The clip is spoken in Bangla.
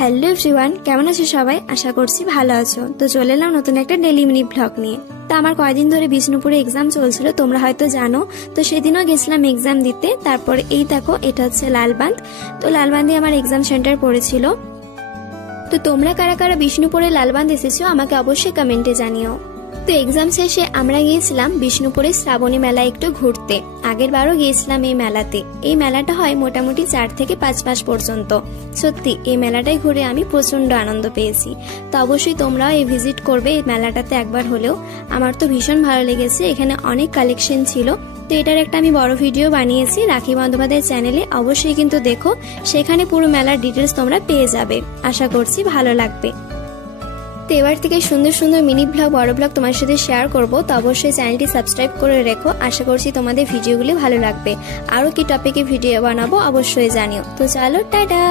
হ্যালো এভরিওয়ান, কেমন আছো সবাই? আশা করছি ভালো আছো। তো চলে এলাম নতুন একটা ডেইলি মিনি ব্লগ নিয়ে। তো আমার কয়েকদিন ধরে বিষ্ণুপুরে এক্সাম চলছিল, তোমরা হয়তো জানো। তো সেদিনও গেছিলাম এক্সাম দিতে। তারপরে এই দেখো, এটা হচ্ছে লালবাঁধ। তো লালবাঁধে আমার এক্সাম সেন্টার পড়েছিল। তো তোমরা কারা কারা বিষ্ণুপুরে লালবাঁধ এসেছো আমাকে অবশ্যই কমেন্টে জানিও। তো এক্সাম শেষে আমরা গিয়েছিলাম বিষ্ণুপুরে শ্রাবণী মেলায় একটু ঘুরতে। আগের বারও গিয়েছিলাম এই মেলাতে। এই মেলাটা হয় মোটামুটি 4 থেকে 5 মাস পর্যন্ত। সত্যি এই মেলাটায় ঘুরে আমি প্রচন্ড আনন্দ পেয়েছি। তো অবশ্যই তোমরাও এই ভিজিট করবে এই মেলাটাতে একবার হলেও। আমার তো ভীষণ ভালো লেগেছে, এখানে অনেক কালেকশন ছিল। তো এটার একটা আমি বড় ভিডিও বানিয়েছি রাখি বন্দ্যোপাধ্যায়ের চ্যানেলে, অবশ্যই কিন্তু দেখো। সেখানে পুরো মেলার ডিটেলস তোমরা পেয়ে যাবে। আশা করছি ভালো লাগবে। তো এবার থেকে সুন্দর সুন্দর মিনি ব্লগ, বড় ব্লগ তোমার সাথে শেয়ার করব। তো অবশ্যই চ্যানেলটি সাবস্ক্রাইব করে রেখো। আশা করছি তোমাদের ভিডিওগুলি ভালো লাগবে। আরও কি টপিকে ভিডিও বানাবো অবশ্যই জানিও। তো চলো, টাটা।